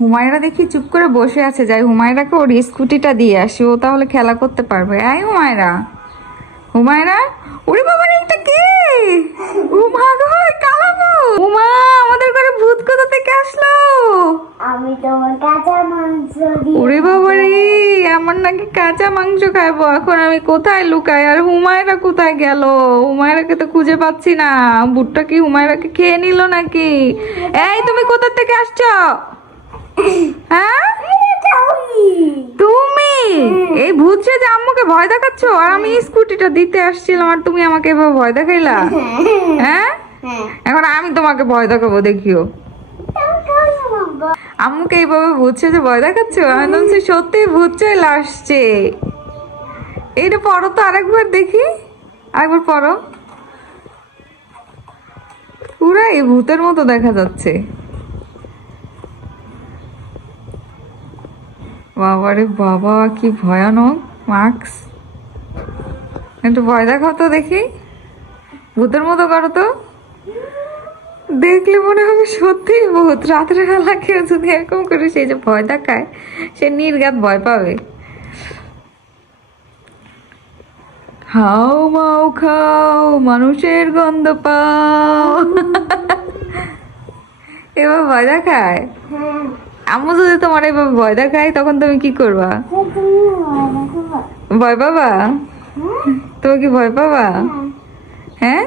হুমায়রা দেখি চুপ করে বসে আছে, যাই হুমায়রাকে ওর স্কুটিটা দিয়ে আসি, ও তাহলে খেলা করতে পারবে। এই হুমায়রা, হুমায়রা, ওরে বাবা রে, এটা কে? উমা গো, কালাবো উমা, আমাদের ঘরে ভূত কোথা থেকে আসলো? আমি তোমার কাঁচা মাংস দিয়ে ওরে বাবা রে, আমার নাকি কাঁচা মাংস খাইবো, এখন আমি কোথায় লুকাই? আর হুমায়রা কোথায় গেল? হুমায়রাকে তো খুঁজে পাচ্ছি না। ভূতটা কি হুমায়রাকে খেয়ে নিল নাকি? এই তুমি কোথা থেকে আসছো? হ্যাঁ, তুমি এই ভূত সেজে আম্মুকে ভয় দেখাচ্ছ, আর আমি স্কুটিটা দিতে আসছিলাম আর তুমি আমাকে এভাবে ভয় দেখাইলা? হ্যাঁ, এখন আমি তোমাকে ভয় দেখাবো, দেখিও। আম্মুকে এইভাবে ভূত সেজে ভয় দেখাচ্ছ? আমি তো সত্যি ভূত চলে আসছে। এইটা পড়ো তো আরেকবার দেখি, আরেকবার পড়ো। পুরাই ভূতের মতো দেখা যাচ্ছে। বাবারে বাবা, কি ভয়ানক মার্কস। একটু ভয় দেখাও তো দেখি, ভূতের মতো করো তো। দেখলে মনে হবে সত্যি ভূত। রাতের বেলা কেউ যদি এরকম করে সেই যে ভয় দেখায়, সে নির্ঘাত ভয় পাবে। হাও মাও খাও, মানুষের গন্ধ পাও। এবার ভয় দেখায়। আম্মু যদি তোমার এভাবে ভয় দেখায়, তখন তুমি কি করবা? ভয় পাবা? তুমি কি ভয় পাবা? হ্যাঁ,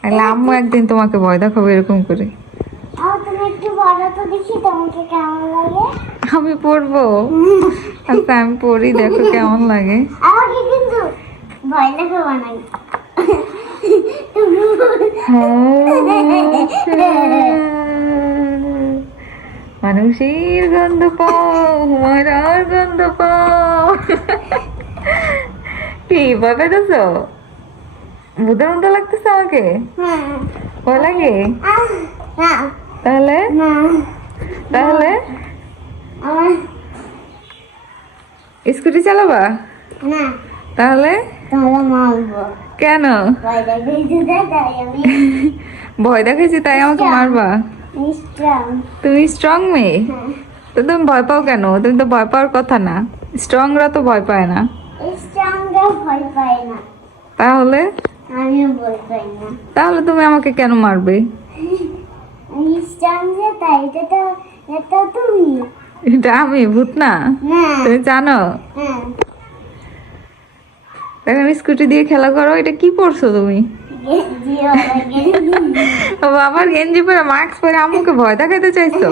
তাহলে আম্মু একদিন তোমাকে ভয় দেখাবো এরকম করে। তুমি একটু বড় তো দেখি তোমাকে কেমন লাগে। আমি পড়বো? আচ্ছা আমি পড়ি, দেখো কেমন লাগে। আমাকে কিন্তু ভয় দেখাবো না। মানুষের গন্ধ পাও, মরার গন্ধ পাও। কি ভয় পেতেছ? ভূতের মতো লাগতেছে আমাকে? ভয় লাগে? তাহলে তাহলে স্কুটি চালাবা? তাহলে কেন? ভয় দেখাইছি তাই আমাকে মারবা? তুমি স্ট্রং মেয়ে, তো তুমি ভয় পাও কেন? তুমি তো ভয় পাওয়ার কথা না, স্ট্রংরা তো ভয় পায় না। ভয় পাই না, তাহলে আমিও ভয় পাই না। তাহলে তুমি আমাকে কেন মারবে? স্ট্রং যে তাই, এটা তুমি এটা আমি ভূত না? না। তুমি জানো? তাহলে আমি স্কুটি দিয়ে খেলা করো। এটা কি পড়ছো তুমি? বাবার গেঞ্জি পরে মাস্ক পরে আম্মুকে ভয় দেখাইতে চাইছো?